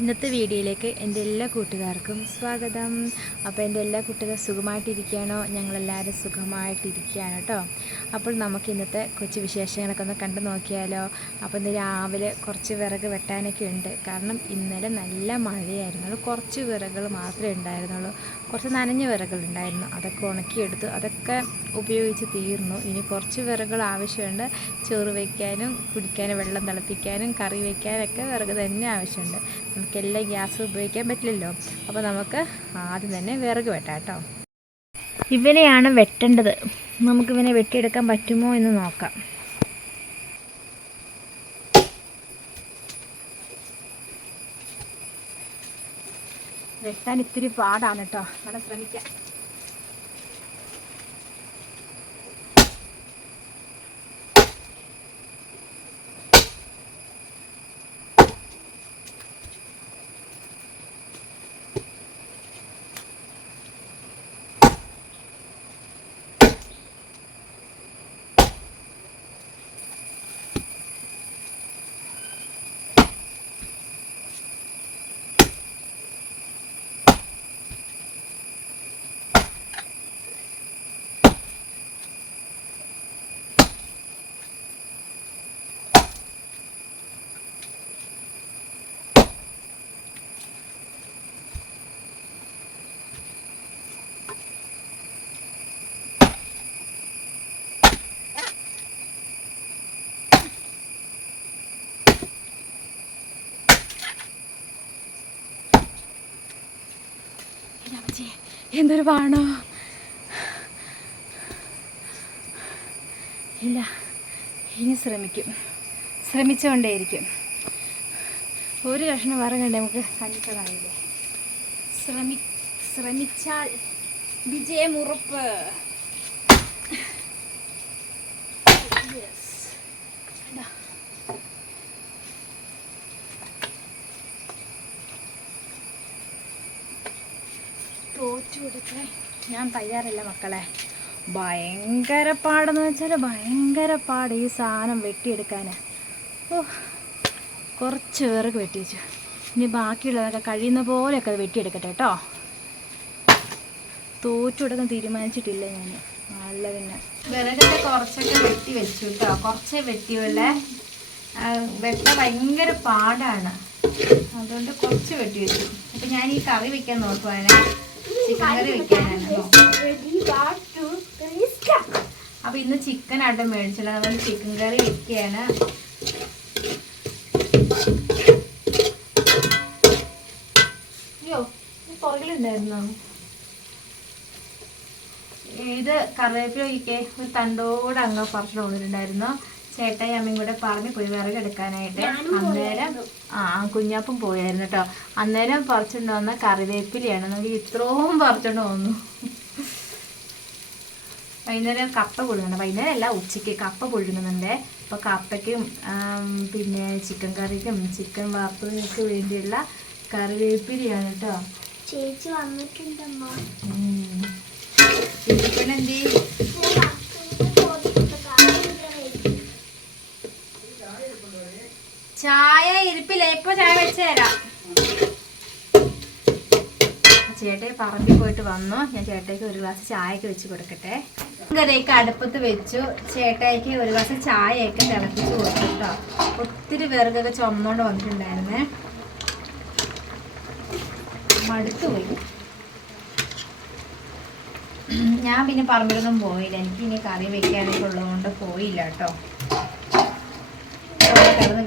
ഇന്നത്തെ വീഡിയോയിലേക്ക് എന്റെ എല്ലാ കൂട്ടുകാർക്കും സ്വാഗതം. അപ്പോൾ എന്റെ എല്ലാ കൂട്ടുകാർ സുഖമായിട്ടിരിക്കുകയാണോ? ഞങ്ങളെല്ലാവരും സുഖമായിട്ടിരിക്കുകയാണ് കേട്ടോ. അപ്പോൾ നമുക്ക് ഇന്നത്തെ കൊച്ചു വിശേഷങ്ങളൊക്കെ ഒന്ന് കണ്ടു നോക്കിയാലോ. അപ്പോൾ ഇന്ന് രാവിലെ കുറച്ച് വിറക് വെട്ടാനൊക്കെ ഉണ്ട്. കാരണം ഇന്നലെ നല്ല മഴയായിരുന്നു. കുറച്ച് വിറകൾ മാത്രമേ ഉണ്ടായിരുന്നുള്ളൂ. കുറച്ച് നനഞ്ഞ വിറകളുണ്ടായിരുന്നു അതൊക്കെ ഉണക്കിയെടുത്തു. അതൊക്കെ ഉപയോഗിച്ച് തീർന്നു. ഇനി കുറച്ച് വിറകൾ ആവശ്യമുണ്ട്. ചോറ് വയ്ക്കാനും കുടിക്കാനും വെള്ളം തിളപ്പിക്കാനും കറി വയ്ക്കാനൊക്കെ വിറക് തന്നെ ആവശ്യമുണ്ട്. നമുക്കെല്ലാം ഗ്യാസ് ഉപയോഗിക്കാൻ പറ്റില്ലല്ലോ. അപ്പോൾ നമുക്ക് ആദ്യം തന്നെ വിറക് വെട്ടാം കേട്ടോ. ഇവനെയാണ് വെട്ടേണ്ടത്. നമുക്കിവനെ വെട്ടിയെടുക്കാൻ പറ്റുമോ എന്ന് നോക്കാം. വെട്ടാൻ ഇത്തിരി പാടാണ് കേട്ടോ. അവിടെ ശ്രമിക്കാം. എന്തൊരു പാണോ ഇല്ല ഇനി ശ്രമിക്കും. ശ്രമിച്ചുകൊണ്ടേയിരിക്കും. ഒരു കഷ്ണം വറകണ്ടേ നമുക്ക് കണ്ടിട്ടതായില്ലേ? ശ്രമി ശ്രമിച്ചാൽ വിജയമുറപ്പ്. Yes. ഇതാ. തോറ്റു കൊടുക്കാൻ ഞാൻ തയ്യാറല്ല മക്കളെ. ഭയങ്കര പാടെന്ന് വെച്ചാൽ ഭയങ്കര പാട് ഈ സാധനം വെട്ടിയെടുക്കാൻ ഓ കുറച്ച് പേർക്ക് വെട്ടി വെച്ചു ഇനി ബാക്കിയുള്ളതൊക്കെ കഴിയുന്ന പോലെയൊക്കെ അത് വെട്ടിയെടുക്കട്ടെ കേട്ടോ. തോറ്റു കൊടുക്കാൻ തീരുമാനിച്ചിട്ടില്ല ഞാൻ നല്ല പിന്നെ. വിറകൊക്കെ കുറച്ചൊക്കെ വെട്ടി വെച്ചു കേട്ടോ കുറച്ചേ വെട്ടിയുള്ളേ. വെട്ട ഭയങ്കര പാടാണ്. അതുകൊണ്ട് കുറച്ച് വെട്ടി വെച്ചു. അപ്പം ഞാൻ ഈ കറി വെക്കാൻ നോക്കുവാണ്. ചിക്കൻ കറി വെക്കാനാണ് അപ്പൊ ഇന്ന് ചിക്കൻ ആട്ടോ മേടിച്ചത്. അതുകൊണ്ട് ചിക്കൻ കറി വെക്കുകയാണ് അയ്യോ ഇത് പുറകിലുണ്ടായിരുന്നോ? ഇത് കറിവേപ്പില ഒഴിക്കെ. ഒരു തണ്ടോടെ അങ്ങ് പറിച്ചിട്ട് കൊണ്ടിട്ടുണ്ടായിരുന്നു ചേട്ടായി അമ്മയും കൂടെ പറഞ്ഞ് പോയി വിറക് എടുക്കാനായിട്ട് അന്നേരം ആ കുഞ്ഞാപ്പം പോയായിരുന്നു കേട്ടോ അന്നേരം പറിച്ചുകൊണ്ട് വന്ന കറിവേപ്പിലയാണ്. നമുക്ക് ഇത്രയും പറിച്ചുകൊണ്ട് വന്നു. വൈകുന്നേരം കപ്പ പുഴുങ്ങുന്നുണ്ട് വൈകുന്നേരം അല്ല ഉച്ചയ്ക്ക് കപ്പ പുഴുങ്ങുന്നുണ്ട്. അപ്പോൾ കപ്പയ്ക്കും പിന്നെ ചിക്കൻ കറിക്കും ചിക്കൻ വറുത്തതിനൊക്കെ വേണ്ടിയുള്ള കറിവേപ്പിലയാണ് കേട്ടോ ചേച്ചി വന്നിട്ടുണ്ടമ്മ. ചേച്ചി എന്ത് ചായ ഇരിപ്പില്ല? ഇപ്പൊ ചായ വെച്ച് തരാം. ചേട്ടയെ പറമ്പിൽ പോയിട്ട് വന്നു. ഞാൻ ചേട്ടയ്ക്ക് ഒരു ഗ്ലാസ് ചായയൊക്കെ വെച്ച് കൊടുക്കട്ടെ. കറിയൊക്കെ അടുപ്പത്ത് വെച്ചു. ചേട്ടായിക്ക് ഒരു ഗ്ലാസ് ചായയൊക്കെ തിളപ്പിച്ച് കൊടുത്തു കേട്ടോ. ഒത്തിരി പേർക്കൊക്കെ ചുമന്നുകൊണ്ട് വന്നിട്ടുണ്ടായിരുന്നേ. മടുത്തുപോയി. ഞാൻ പിന്നെ പറമ്പിലൊന്നും പോയില്ല. എനിക്ക് ഇനി കറി വെക്കാനൊക്കെ ഉള്ളതുകൊണ്ട് പോയില്ല കേട്ടോ.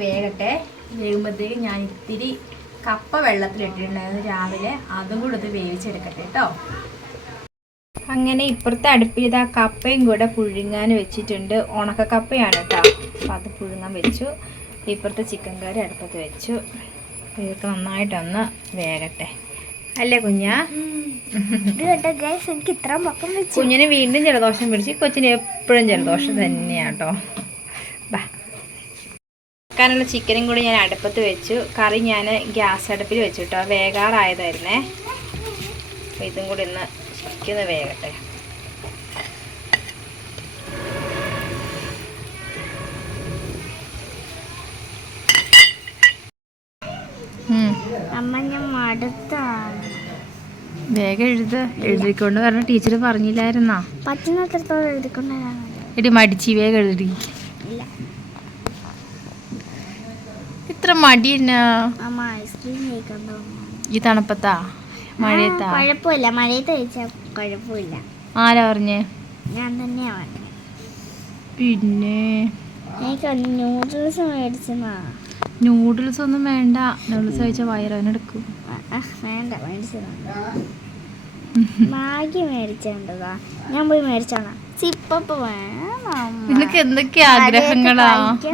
വേകട്ടെ വേകുമ്പോഴത്തേക്ക് ഞാൻ ഇത്തിരി കപ്പ വെള്ളത്തിലിട്ടിട്ടുണ്ടായിരുന്നു രാവിലെ. അതും കൂടെ ഇത് വേവിച്ചെടുക്കട്ടെ കേട്ടോ അങ്ങനെ ഇപ്പുറത്തെ അടുപ്പിൽ ഇതാ കപ്പയും കൂടെ പുഴുങ്ങാൻ വെച്ചിട്ടുണ്ട്. ഉണക്ക കപ്പയാണ് കേട്ടോ അപ്പം അത് പുഴുങ്ങാൻ വെച്ചു. ഇപ്പുറത്തെ ചിക്കൻ കറി അടുപ്പത്ത് വെച്ചു. ഇതൊക്കെ നന്നായിട്ടൊന്ന് വേകട്ടെ. അല്ലേ കുഞ്ഞാ? എനിക്ക് ഇത്ര കുഞ്ഞിന് വീണ്ടും ജലദോഷം പിടിച്ച് കൊച്ചിന് എപ്പോഴും ജലദോഷം തന്നെയാട്ടോ ബാ. വെക്കാനുള്ള ചിക്കനും കൂടി ഞാൻ അടുപ്പത്ത് വെച്ചു. കറി ഞാൻ ഗ്യാസ് അടുപ്പിൽ വെച്ചു കേട്ടോ വേകാറായതായിരുന്നേ അപ്പോൾ ഇതും കൂടി ഒന്ന് ശരിക്കൊന്ന് വേകട്ടെ. അമ്മ ഞാൻ മടുത്താണ്. വേഗം എഴുത. എഴുതിക്കൊണ്ട് പറഞ്ഞ ടീച്ചർ പറഞ്ഞില്ലായിരുന്നാ? എഴുതിക്കൊണ്ടാണ് എടി മടിച്ച്. വേഗം എഴുതി. ഇത്ര മടി ഈ തണുപ്പത്താ? മഴയത്താ? കുഴപ്പമില്ല. മഴയത്ത് കുഴപ്പമില്ല. ആരാ പറഞ്ഞേ? ഞാൻ തന്നെയാ പറഞ്ഞത് പിന്നെ? എനിക്ക് നൂഡിൽസ് മേടിച്ചെന്നാ. നൂഡിൽസ് ഒന്നും വേണ്ട. നൂഡിൽസ് കഴിച്ച വയറവനെടുക്കും വേണ്ട. മേടിച്ചതാ മാഗി മേടിച്ചേണ്ടതാ. ഞാൻ പോയി മേടിച്ചാണ് സിപ്പപ്പ് വേണം. നിനക്ക് എന്തൊക്കെ ആഗ്രഹങ്ങളാ?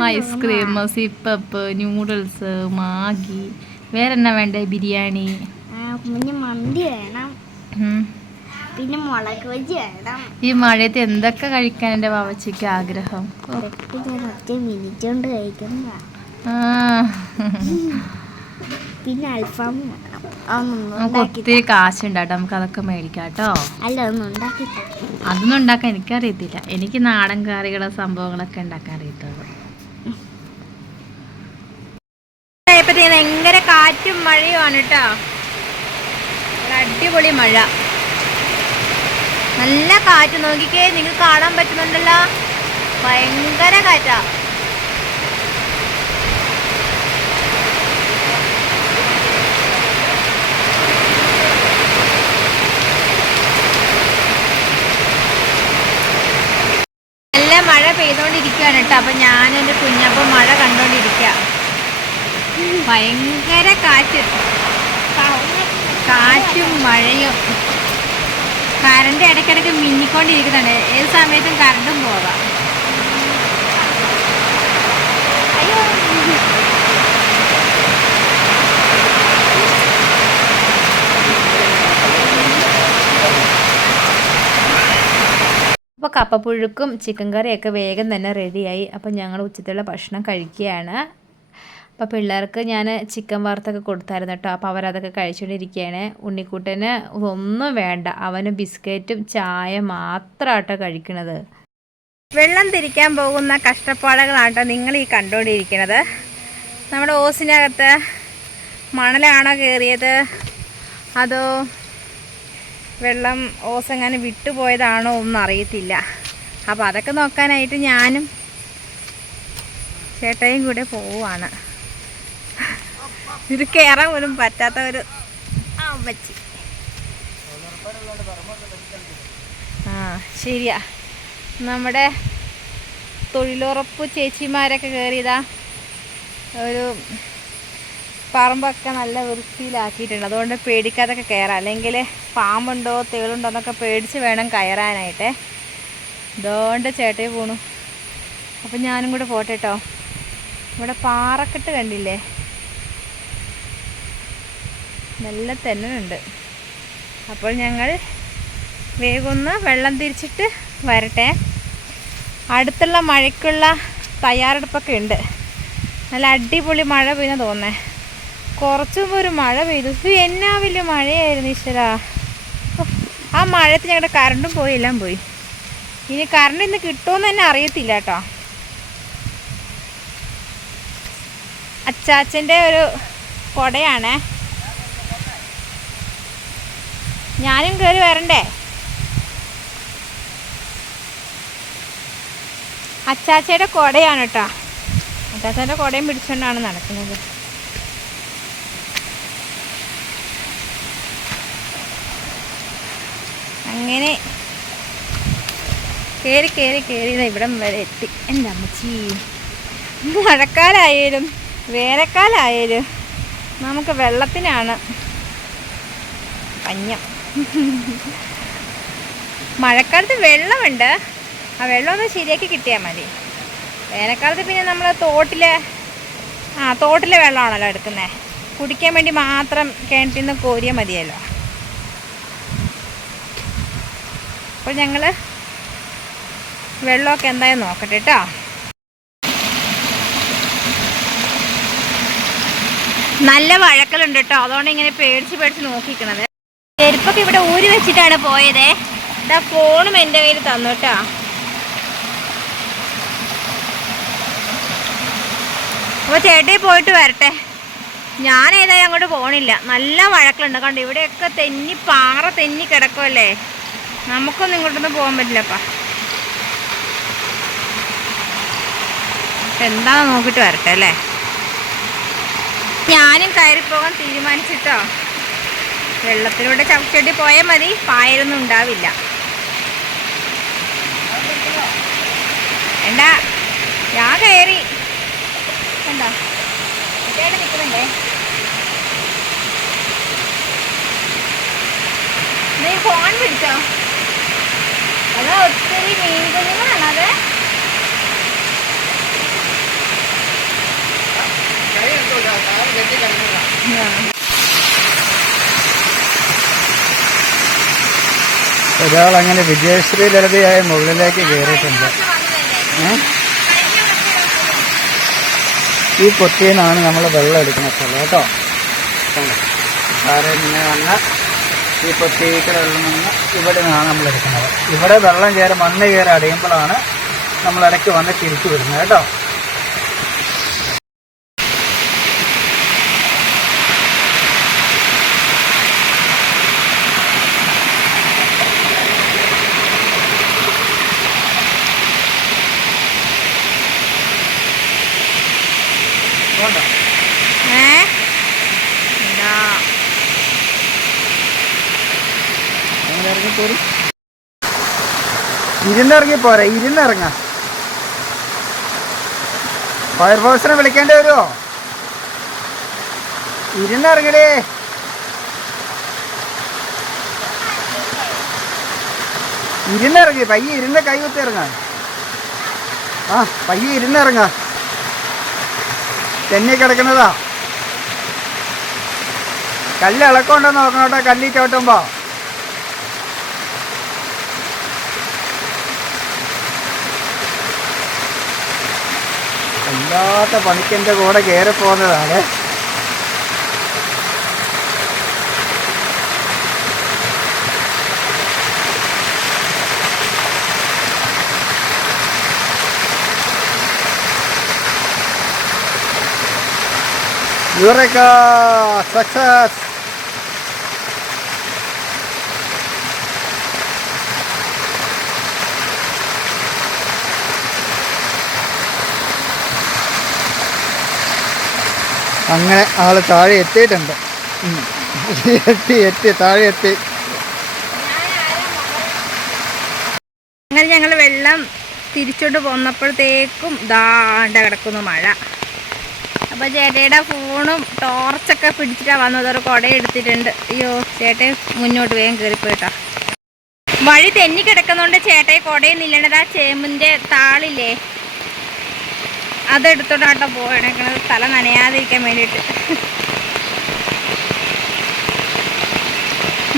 Ice cream sip up noodles Maggi. വേറെ എന്നാ വേണ്ട ബിരിയാണി? പിന്നെ മന്തി വേണം. പിന്നെ മുളക് ബജി വേണം. ഈ മഴയത്ത് എന്തൊക്കെ കഴിക്കാൻ എന്റെ വാവച്ചിക്ക് ആഗ്രഹം? ഒറ്റ മിനിറ്റ് കൊണ്ട് കഴിക്കുന്നതാ. ആ. പിന്നെ അൽഫാം വേണം അതൊന്നും നമുക്ക് ഉണ്ടാക്കി ഒത്തിരി കാശുണ്ടാട്ടോ നമുക്ക് അതൊക്കെ മേടിക്കാം കേട്ടോ അല്ല ഒന്നും ഉണ്ടാക്കി അതൊന്നും ഉണ്ടാക്കാൻ എനിക്കറിയത്തില്ല. എനിക്ക് നാടൻ കറികളും സംഭവങ്ങളൊക്കെ ഉണ്ടാക്കാൻ അറിയത്തുള്ളൂ. ഭയങ്കര കാറ്റും മഴയുമാണ് കേട്ടോ അടിപൊളി മഴ. നല്ല കാറ്റ്. നോക്കിക്കേ നിങ്ങൾക്ക് കാണാൻ പറ്റുന്നുണ്ടല്ലോ. ഭയങ്കര കാറ്റാ നല്ല മഴ പെയ്തോണ്ടിരിക്കുകയാണ് കേട്ടോ അപ്പൊ ഞാൻ എന്റെ കുഞ്ഞപ്പം മഴ കണ്ടോണ്ടിരിക്കുക ഭയങ്കര കാറ്റ്. കാറ്റും മഴയും. കറണ്ട് ഇടയ്ക്കിടയ്ക്ക് മിന്നിക്കൊണ്ടിരിക്കുന്നുണ്ട്. ഏത് സമയത്തും കറണ്ടും പോകാം. അപ്പോൾ കപ്പപ്പുഴുക്കും ചിക്കൻ കറിയൊക്കെ വേഗം തന്നെ റെഡിയായി അപ്പോൾ ഞങ്ങൾ ഉച്ചത്തിലുള്ള ഭക്ഷണം കഴിക്കുകയാണ്. അപ്പോൾ പിള്ളേർക്ക് ഞാൻ ചിക്കൻ വറുത്തൊക്കെ കൊടുത്തായിരുന്നു കേട്ടോ. അപ്പോൾ അവരതൊക്കെ കഴിച്ചുകൊണ്ടിരിക്കുകയാണ് ഉണ്ണിക്കുട്ടന് ഒന്നും വേണ്ട. അവന് ബിസ്ക്കറ്റും ചായ മാത്രമാട്ടോ കഴിക്കണത്. വെള്ളം തിരിക്കാൻ പോകുന്ന കഷ്ടപ്പാടുകളാട്ടോ നിങ്ങൾ ഈ കണ്ടുകൊണ്ടിരിക്കുന്നത് നമ്മുടെ ഓസിനകത്ത് മണലാണോ കയറിയത്? അതോ വെള്ളം ഓസ് ഓസെങ്ങനെ വിട്ടുപോയതാണോ ഒന്നും അറിയത്തില്ല അപ്പോൾ അതൊക്കെ നോക്കാനായിട്ട് ഞാനും ചേട്ടയും കൂടെ പോവാണ് ഇത് കയറാൻ പോലും പറ്റാത്ത ഒരു അമ്മച്ചി ആ ശരിയാ. നമ്മുടെ തൊഴിലുറപ്പ് ചേച്ചിമാരൊക്കെ കയറിയതാ ഒരു പറമ്പൊക്കെ നല്ല വൃത്തിയിലാക്കിയിട്ടുണ്ട്. അതുകൊണ്ട് പേടിക്കാതൊക്കെ കയറാം അല്ലെങ്കിൽ പാമ്പുണ്ടോ തേളുണ്ടോ എന്നൊക്കെ പേടിച്ച് വേണം കയറാനായിട്ട്. ഇതുകൊണ്ട് ചേട്ടയെ പോണു. അപ്പം ഞാനും കൂടെ പോട്ടെ കേട്ടോ ഇവിടെ പാറക്കെട്ട് കണ്ടില്ലേ? നല്ല തെന്നുണ്ട് അപ്പോൾ ഞങ്ങൾ വേഗമൊന്ന് വെള്ളം തിരിച്ചിട്ട് വരട്ടെ. അടുത്തുള്ള മഴയ്ക്കുള്ള തയ്യാറെടുപ്പൊക്കെ ഉണ്ട്. നല്ല അടിപൊളി മഴ പെയ്യുന്ന തോന്നേ കുറച്ചു ഒരു മഴ പെയ്തു. എന്നാ വലിയ മഴയായിരുന്നു ഈശ്വര. ആ മഴയത്ത് ഞങ്ങളുടെ കറണ്ടും പോയി എല്ലാം പോയി. ഇനി കറണ്ട് ഇന്ന് കിട്ടുമെന്ന് തന്നെ അറിയത്തില്ല കേട്ടോ. അച്ചാച്ചന്റെ ഒരു കൊടയാണേ. ഞാനും കയറി വരണ്ടേ? അച്ചാച്ചയുടെ കൊടയാണ് കേട്ടോ അച്ചാച്ചന്റെ കൊടയും പിടിച്ചുകൊണ്ടാണ് നടക്കുന്നത്. അങ്ങനെ കയറി കയറി കയറി ഇവിടം വരെ എത്തി. എന്റെ അമ്മച്ചി. മഴക്കാലായാലും വേനൽക്കാലായാലും നമുക്ക് വെള്ളത്തിനാണ് പഞ്ഞം. മഴക്കാലത്ത് വെള്ളമുണ്ട്. ആ വെള്ളം ഒന്ന് ശരിയാക്കി കിട്ടിയാൽ മതി. വേനൽക്കാലത്ത് പിന്നെ നമ്മൾ തോട്ടിലെ ആ തോട്ടിലെ വെള്ളമാണല്ലോ എടുക്കുന്നത് കുടിക്കാൻ വേണ്ടി മാത്രം കിണറ്റിൽ നിന്ന് കോരിയാൽ മതിയല്ലോ. അപ്പോൾ ഞങ്ങൾ വെള്ളമൊക്കെ എന്തായാലും നോക്കട്ടെ കേട്ടോ. നല്ല വഴക്കലുണ്ട് കേട്ടോ. അതുകൊണ്ട് ഇങ്ങനെ പേടിച്ച് പേടിച്ച് നോക്കിക്കണത് ചെരുപ്പൊക്കെ ഇവിടെ ഊരി വെച്ചിട്ടാണ് പോയതേ. ഇതാ ഫോണും എന്റെ കയ്യിൽ തന്നു കേട്ടോ അപ്പോൾ ചേട്ടയിൽ പോയിട്ട് വരട്ടെ. ഞാൻ ഏതായാലും അങ്ങോട്ട് പോണില്ല. നല്ല വഴക്കുണ്ട്. കണ്ടോ ഇവിടെയൊക്കെ തെന്നി പാറ തെന്നി കിടക്കുമല്ലേ നമുക്കൊന്നും ഇങ്ങോട്ടൊന്നും പോകാൻ പറ്റില്ലപ്പാ. എന്താണെന്ന് നോക്കിയിട്ട് വരട്ടെ അല്ലേ? ഞാനും കയറി പോകാൻ തീരുമാനിച്ചിട്ടോ? വെള്ളത്തിലൂടെ ചവിട്ടി പോയാൽ മതി. പായലൊന്നും ഉണ്ടാവില്ല. എന്താ ഞാൻ കയറി. എന്താ കുട്ടിയായിട്ട് നിൽക്കുന്നുണ്ടേ നീ ഫോൺ പിടിച്ചോ അതോ ഒത്തിരി മീൻ കുഞ്ഞുങ്ങളാണത് അത് ഒരാൾ അങ്ങനെ വിജയശ്രീ ലളിതയായ മുകളിലേക്ക് കയറിയിട്ടുണ്ട്. ഈ പൊത്തിയിൽ നിന്നാണ് നമ്മൾ വെള്ളം എടുക്കുന്ന സ്ഥലം കേട്ടോ സാറേ ഇങ്ങനെ വന്ന് ഈ പൊത്തിയിട്ട് വെള്ളം വന്ന് ഇവിടെ നിന്നാണ് നമ്മൾ എടുക്കുന്നത്. ഇവിടെ വെള്ളം കയറി മണ്ണ് കയറി അടയുമ്പോഴാണ് നമ്മൾ ഇടയ്ക്ക് വന്ന് തിരിച്ചു വിടുന്നത് കേട്ടോ അതുകൊണ്ടോ ഏ എന്താ അങ്ങനെ ഇറങ്ങിപ്പോരും ഇരുന്നിറങ്ങി പോരെ ഇരുന്നിറങ്ങാം. ഫയർഫോഴ്സിനെ വിളിക്കേണ്ടി വരുമോ ഇരുന്നിറങ്ങടേ. ഇരുന്നിറങ്ങി പയ്യെ ഇരുന്ന് കൈ കുത്തി ഇറങ്ങാം. ആ പയ്യെ ഇരുന്നിറങ്ങാം തെന്നി കിടക്കുന്നതാ. കല്ല് ഇളക്കമുണ്ടോ നോക്കണം കേട്ടോ കല്ലി ചവിട്ടുമ്പോ. അല്ലാത്ത പണിക്കെന്റെ കൂടെ കയറി പോകുന്നതാണ്. യുറേക്കാ സക്സസ് അങ്ങനെ ആൾ താഴെ എത്തിയിട്ടുണ്ട്. എത്തി എത്തി താഴെ എത്തി. അങ്ങനെ ഞങ്ങൾ വെള്ളം തിരിച്ചോണ്ട് പോന്നപ്പോഴത്തേക്കും ദാണ്ട കിടക്കുന്നു മഴ. അപ്പോൾ ചേട്ടയുടെ ഫോണും ടോർച്ചൊക്കെ പിടിച്ചിട്ടാണ് വന്നത്. ഒരു കുട എടുത്തിട്ടുണ്ട്. അയ്യോ ചേട്ടൻ മുന്നോട്ട് വേഗം കയറിപ്പോയിട്ടാ വഴി തെന്നി കിടക്കുന്നതുകൊണ്ട് ചേട്ടയെ കുടയും നില്ലണത് ആ താളില്ലേ? അതെടുത്തോണ്ടാട്ടോ പോയണേക്കണത് തല നനയാതിരിക്കാൻ വേണ്ടിയിട്ട്.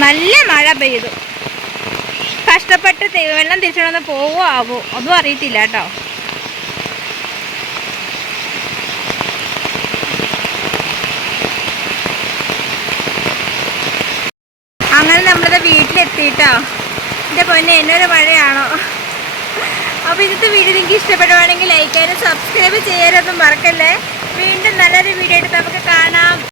നല്ല മഴ പെയ്തു. കഷ്ടപ്പെട്ട് വെള്ളം തിരിച്ചുകൊണ്ടൊന്ന് പോവോ ആവോ? ഒന്നും അറിയത്തില്ല കേട്ടോ. അങ്ങനെ നമ്മളത് വീട്ടിലെത്തിയിട്ടോ. എന്റെ പൊന്നെ എന്നൊരു മഴയാണോ? അപ്പോൾ ഇന്നത്തെ വീഡിയോ നിങ്ങൾക്ക് ഇഷ്ടപ്പെടുവാണെങ്കിൽ ലൈക്കാനും സബ്സ്ക്രൈബ് ചെയ്യാനൊന്നും മറക്കല്ലേ. വീണ്ടും നല്ലൊരു വീഡിയോ ആയിട്ട് നമുക്ക് കാണാം.